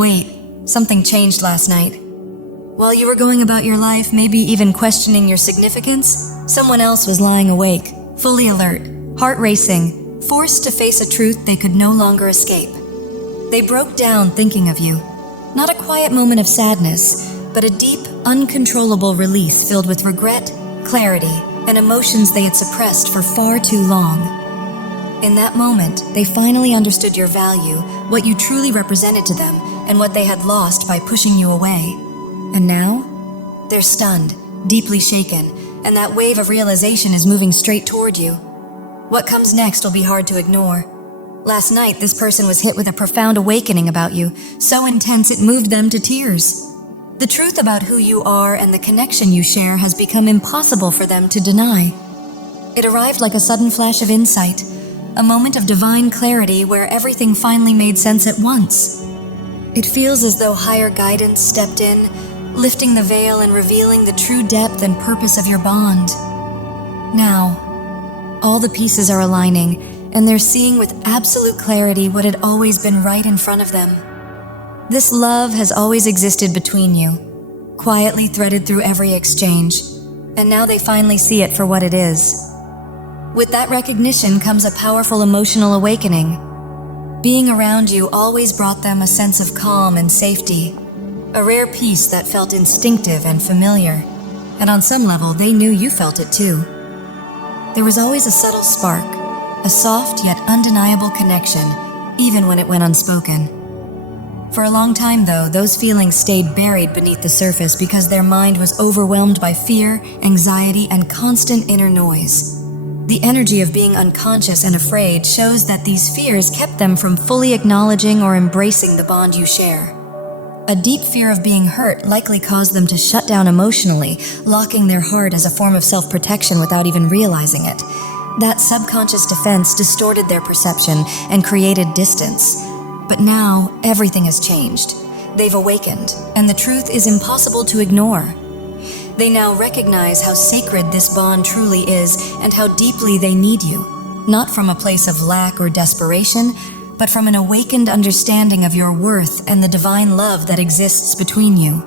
Wait, something changed last night. While you were going about your life, maybe even questioning your significance, someone else was lying awake, fully alert, heart racing, forced to face a truth they could no longer escape. They broke down thinking of you. Not a quiet moment of sadness, but a deep, uncontrollable release filled with regret, clarity, and emotions they had suppressed for far too long. In that moment, they finally understood your value, what you truly represented to them, and what they had lost by pushing you away. And now, they're stunned, deeply shaken, and that wave of realization is moving straight toward you. What comes next will be hard to ignore. Last night, this person was hit with a profound awakening about you, so intense it moved them to tears. The truth about who you are and the connection you share has become impossible for them to deny. It arrived like a sudden flash of insight, a moment of divine clarity where everything finally made sense at once. It feels as though higher guidance stepped in, lifting the veil and revealing the true depth and purpose of your bond. Now, all the pieces are aligning, and they're seeing with absolute clarity what had always been right in front of them. This love has always existed between you, quietly threaded through every exchange, and now they finally see it for what it is. With that recognition comes a powerful emotional awakening. Being around you always brought them a sense of calm and safety, a rare peace that felt instinctive and familiar, and on some level they knew you felt it too. There was always a subtle spark, a soft yet undeniable connection, even when it went unspoken. For a long time though, those feelings stayed buried beneath the surface because their mind was overwhelmed by fear, anxiety, and constant inner noise. The energy of being unconscious and afraid shows that these fears kept them from fully acknowledging or embracing the bond you share. A deep fear of being hurt likely caused them to shut down emotionally, locking their heart as a form of self-protection without even realizing it. That subconscious defense distorted their perception and created distance. But now, everything has changed. They've awakened, and the truth is impossible to ignore. They now recognize how sacred this bond truly is and how deeply they need you, not from a place of lack or desperation, but from an awakened understanding of your worth and the divine love that exists between you.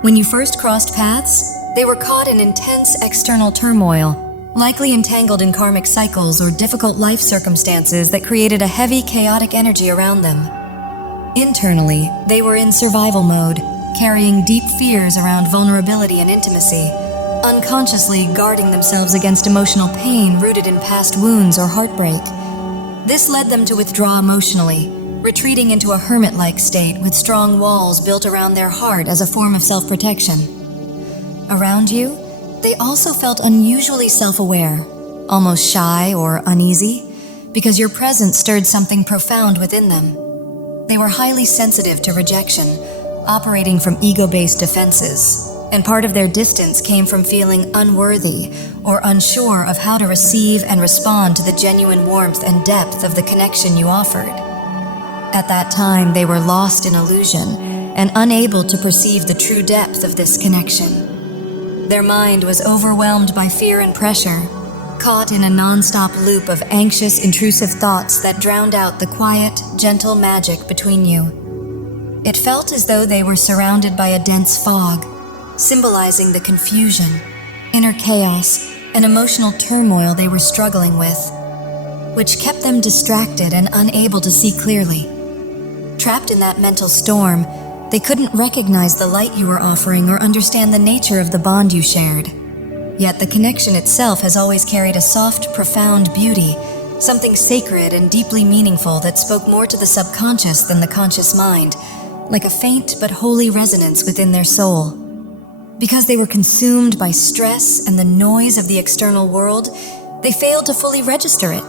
When you first crossed paths, they were caught in intense external turmoil, likely entangled in karmic cycles or difficult life circumstances that created a heavy, chaotic energy around them. Internally, they were in survival mode, carrying deep fears around vulnerability and intimacy, unconsciously guarding themselves against emotional pain rooted in past wounds or heartbreak. This led them to withdraw emotionally, retreating into a hermit-like state with strong walls built around their heart as a form of self-protection. Around you, they also felt unusually self-aware, almost shy or uneasy, because your presence stirred something profound within them. They were highly sensitive to rejection, operating from ego-based defenses, and part of their distance came from feeling unworthy or unsure of how to receive and respond to the genuine warmth and depth of the connection you offered. At that time, they were lost in illusion and unable to perceive the true depth of this connection. Their mind was overwhelmed by fear and pressure, caught in a non-stop loop of anxious, intrusive thoughts that drowned out the quiet, gentle magic between you. It felt as though they were surrounded by a dense fog, symbolizing the confusion, inner chaos, and emotional turmoil they were struggling with, which kept them distracted and unable to see clearly. Trapped in that mental storm, they couldn't recognize the light you were offering or understand the nature of the bond you shared. Yet the connection itself has always carried a soft, profound beauty, something sacred and deeply meaningful that spoke more to the subconscious than the conscious mind, like a faint but holy resonance within their soul. Because they were consumed by stress and the noise of the external world, they failed to fully register it,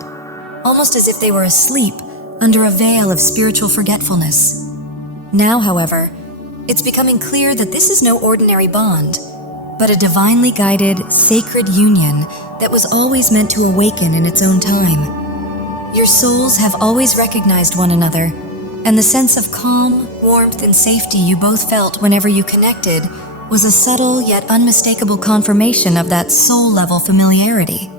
almost as if they were asleep under a veil of spiritual forgetfulness. Now, however, it's becoming clear that this is no ordinary bond, but a divinely guided, sacred union that was always meant to awaken in its own time. Your souls have always recognized one another, and the sense of calm, warmth, and safety you both felt whenever you connected was a subtle yet unmistakable confirmation of that soul-level familiarity.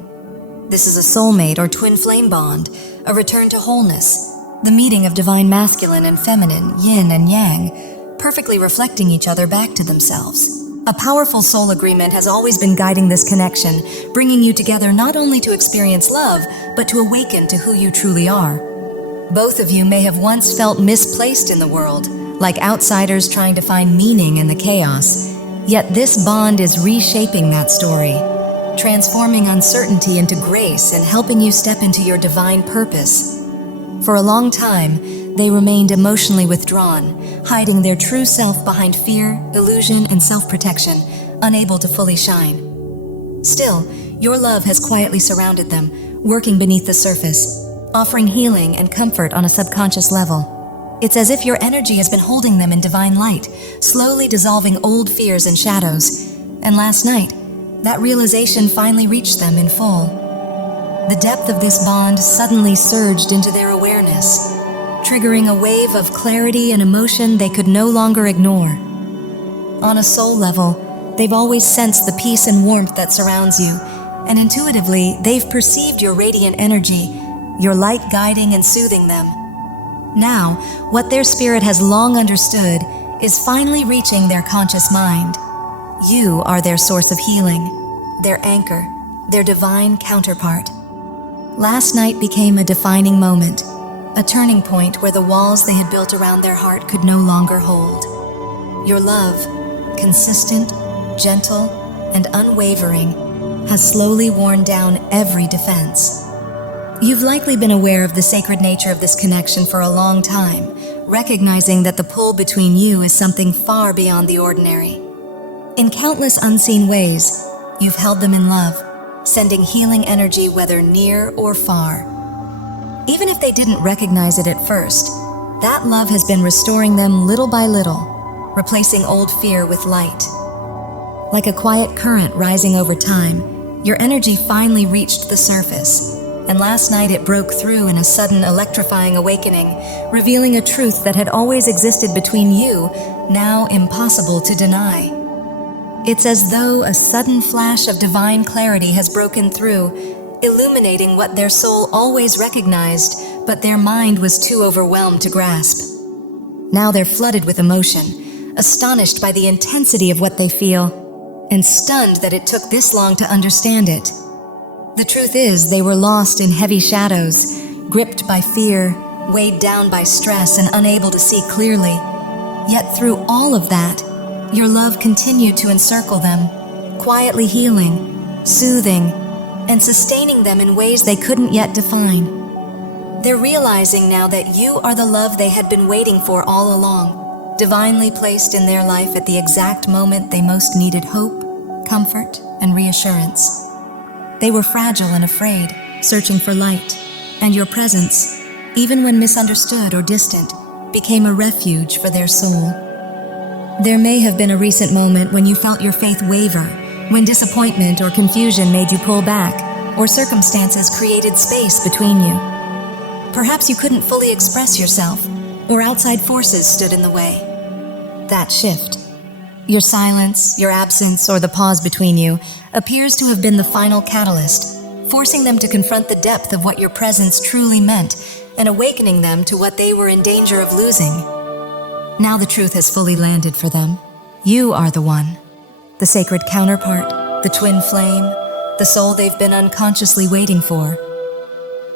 This is a soulmate or twin flame bond, a return to wholeness, the meeting of divine masculine and feminine, yin and yang, perfectly reflecting each other back to themselves. A powerful soul agreement has always been guiding this connection, bringing you together not only to experience love, but to awaken to who you truly are. Both of you may have once felt misplaced in the world, like outsiders trying to find meaning in the chaos. Yet this bond is reshaping that story, transforming uncertainty into grace and helping you step into your divine purpose. For a long time, they remained emotionally withdrawn, hiding their true self behind fear, illusion, and self-protection, unable to fully shine. Still, your love has quietly surrounded them, working beneath the surface, offering healing and comfort on a subconscious level. It's as if your energy has been holding them in divine light, slowly dissolving old fears and shadows. And last night, that realization finally reached them in full. The depth of this bond suddenly surged into their awareness, triggering a wave of clarity and emotion they could no longer ignore. On a soul level, they've always sensed the peace and warmth that surrounds you, and intuitively, they've perceived your radiant energy, your light guiding and soothing them. Now, what their spirit has long understood is finally reaching their conscious mind. You are their source of healing, their anchor, their divine counterpart. Last night became a defining moment, a turning point where the walls they had built around their heart could no longer hold. Your love, consistent, gentle, and unwavering, has slowly worn down every defense. You've likely been aware of the sacred nature of this connection for a long time, recognizing that the pull between you is something far beyond the ordinary. In countless unseen ways, you've held them in love, sending healing energy whether near or far. Even if they didn't recognize it at first, that love has been restoring them little by little, replacing old fear with light. Like a quiet current rising over time, your energy finally reached the surface, and last night it broke through in a sudden electrifying awakening, revealing a truth that had always existed between you, now impossible to deny. It's as though a sudden flash of divine clarity has broken through, illuminating what their soul always recognized, but their mind was too overwhelmed to grasp. Now they're flooded with emotion, astonished by the intensity of what they feel, and stunned that it took this long to understand it. The truth is, they were lost in heavy shadows, gripped by fear, weighed down by stress, and unable to see clearly. Yet through all of that, your love continued to encircle them, quietly healing, soothing, and sustaining them in ways they couldn't yet define. They're realizing now that you are the love they had been waiting for all along, divinely placed in their life at the exact moment they most needed hope, comfort, and reassurance. They were fragile and afraid, searching for light, and your presence, even when misunderstood or distant, became a refuge for their soul. There may have been a recent moment when you felt your faith waver, when disappointment or confusion made you pull back, or circumstances created space between you. Perhaps you couldn't fully express yourself, or outside forces stood in the way. That shift, your silence, your absence, or the pause between you, appears to have been the final catalyst, forcing them to confront the depth of what your presence truly meant and awakening them to what they were in danger of losing. Now the truth has fully landed for them. You are the one, the sacred counterpart, the twin flame, the soul they've been unconsciously waiting for.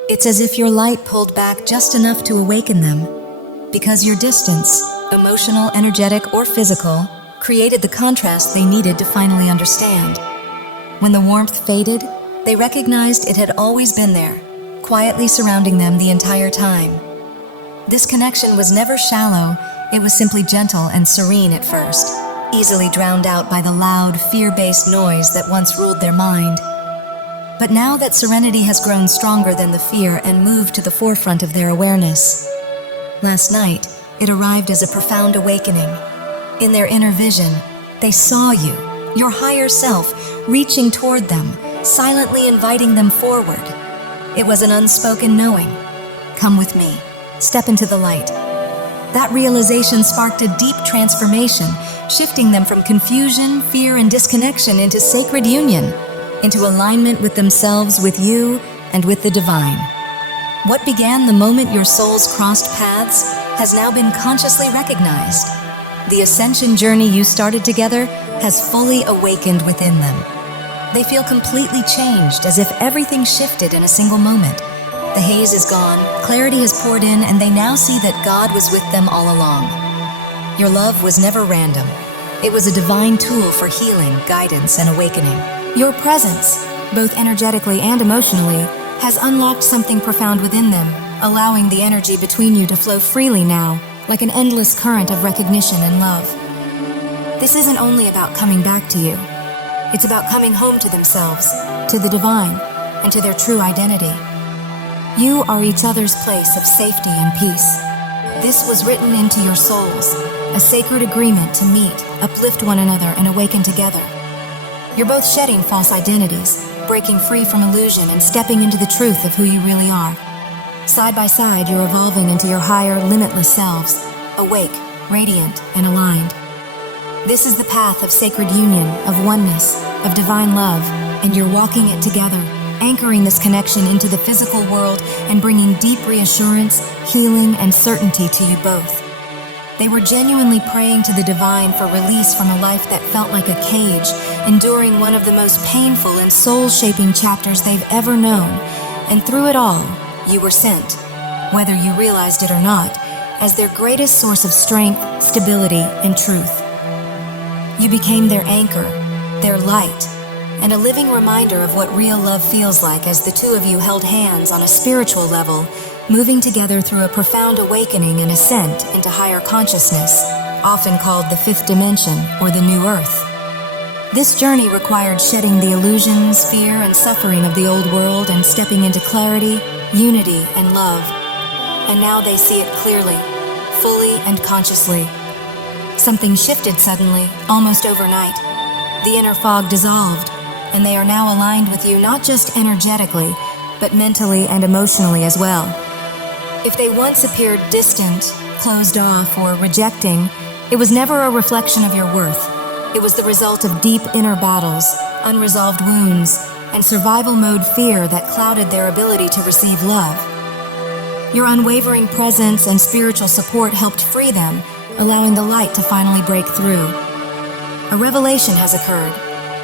It's as if your light pulled back just enough to awaken them, because your distance, emotional, energetic, or physical, created the contrast they needed to finally understand. When the warmth faded, they recognized it had always been there, quietly surrounding them the entire time. This connection was never shallow, it was simply gentle and serene at first, easily drowned out by the loud, fear-based noise that once ruled their mind. But now that serenity has grown stronger than the fear and moved to the forefront of their awareness. Last night, it arrived as a profound awakening. In their inner vision, they saw you, your higher self, reaching toward them, silently inviting them forward. It was an unspoken knowing. Come with me. Step into the light. That realization sparked a deep transformation, shifting them from confusion, fear, and disconnection into sacred union, into alignment with themselves, with you, and with the divine. What began the moment your souls crossed paths has now been consciously recognized. The ascension journey you started together has fully awakened within them. They feel completely changed, as if everything shifted in a single moment. The haze is gone, clarity has poured in, and they now see that God was with them all along. Your love was never random. It was a divine tool for healing, guidance, and awakening. Your presence, both energetically and emotionally, has unlocked something profound within them, allowing the energy between you to flow freely now, like an endless current of recognition and love. This isn't only about coming back to you. It's about coming home to themselves, to the divine, and to their true identity. You are each other's place of safety and peace. This was written into your souls, a sacred agreement to meet, uplift one another, and awaken together. You're both shedding false identities, breaking free from illusion, and stepping into the truth of who you really are. Side by side, you're evolving into your higher, limitless selves, awake, radiant, and aligned. This is the path of sacred union, of oneness, of divine love, and you're walking it together, anchoring this connection into the physical world and bringing deep reassurance, healing, and certainty to you both. They were genuinely praying to the divine for release from a life that felt like a cage, enduring one of the most painful and soul-shaping chapters they've ever known. And through it all, you were sent, whether you realized it or not, as their greatest source of strength, stability, and truth. You became their anchor, their light, and a living reminder of what real love feels like as the two of you held hands on a spiritual level, moving together through a profound awakening and ascent into higher consciousness, often called the fifth dimension or the new earth. This journey required shedding the illusions, fear, and suffering of the old world and stepping into clarity, unity, and love. And now they see it clearly, fully and consciously. Something shifted suddenly, almost overnight. The inner fog dissolved, and they are now aligned with you not just energetically, but mentally and emotionally as well. If they once appeared distant, closed off, or rejecting, it was never a reflection of your worth. It was the result of deep inner battles, unresolved wounds, and survival mode fear that clouded their ability to receive love. Your unwavering presence and spiritual support helped free them, allowing the light to finally break through. A revelation has occurred.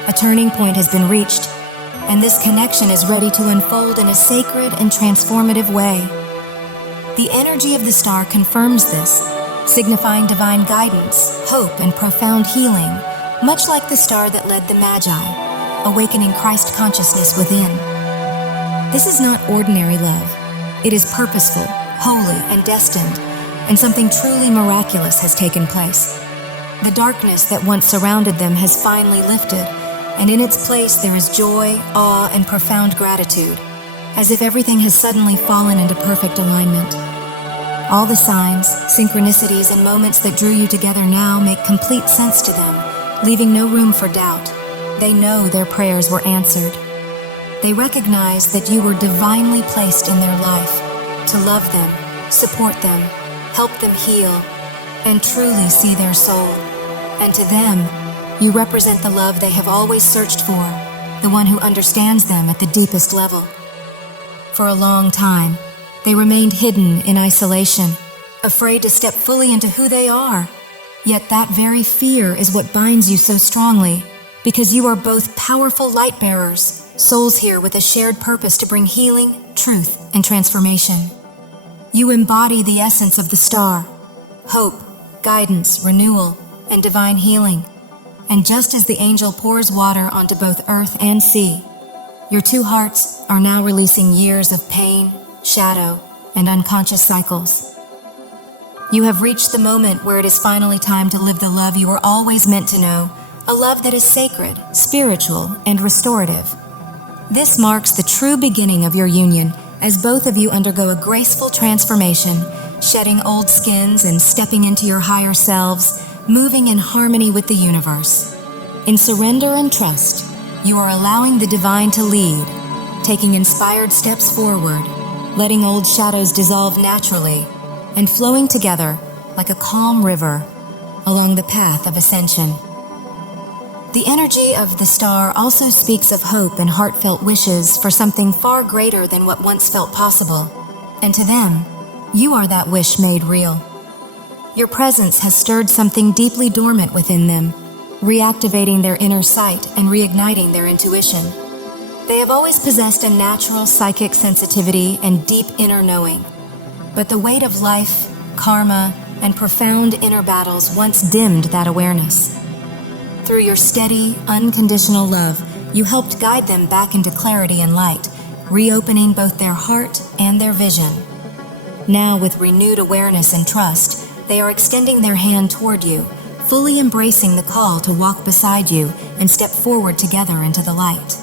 A turning point has been reached, and this connection is ready to unfold in a sacred and transformative way. The energy of the star confirms this, signifying divine guidance, hope, and profound healing, much like the star that led the Magi, awakening Christ consciousness within. This is not ordinary love. It is purposeful, holy, and destined, and something truly miraculous has taken place. The darkness that once surrounded them has finally lifted, and in its place there is joy, awe, and profound gratitude, as if everything has suddenly fallen into perfect alignment. All the signs, synchronicities, and moments that drew you together now make complete sense to them, leaving no room for doubt. They know their prayers were answered. They recognize that you were divinely placed in their life to love them, support them, help them heal, and truly see their soul. And to them, you represent the love they have always searched for, the one who understands them at the deepest level. For a long time, they remained hidden in isolation, afraid to step fully into who they are. Yet that very fear is what binds you so strongly, because you are both powerful light bearers, souls here with a shared purpose to bring healing, truth, and transformation. You embody the essence of the star: hope, guidance, renewal, and divine healing. And just as the angel pours water onto both earth and sea, your two hearts are now releasing years of pain, shadow, and unconscious cycles. You have reached the moment where it is finally time to live the love you were always meant to know, a love that is sacred, spiritual, and restorative. This marks the true beginning of your union, as both of you undergo a graceful transformation, shedding old skins and stepping into your higher selves, moving in harmony with the universe. In surrender and trust, you are allowing the divine to lead, taking inspired steps forward, letting old shadows dissolve naturally, and flowing together like a calm river along the path of ascension. The energy of the star also speaks of hope and heartfelt wishes for something far greater than what once felt possible. And to them, you are that wish made real. Your presence has stirred something deeply dormant within them, reactivating their inner sight and reigniting their intuition. They have always possessed a natural psychic sensitivity and deep inner knowing, but the weight of life, karma, and profound inner battles once dimmed that awareness. Through your steady, unconditional love, you helped guide them back into clarity and light, reopening both their heart and their vision. Now, with renewed awareness and trust, they are extending their hand toward you, fully embracing the call to walk beside you and step forward together into the light.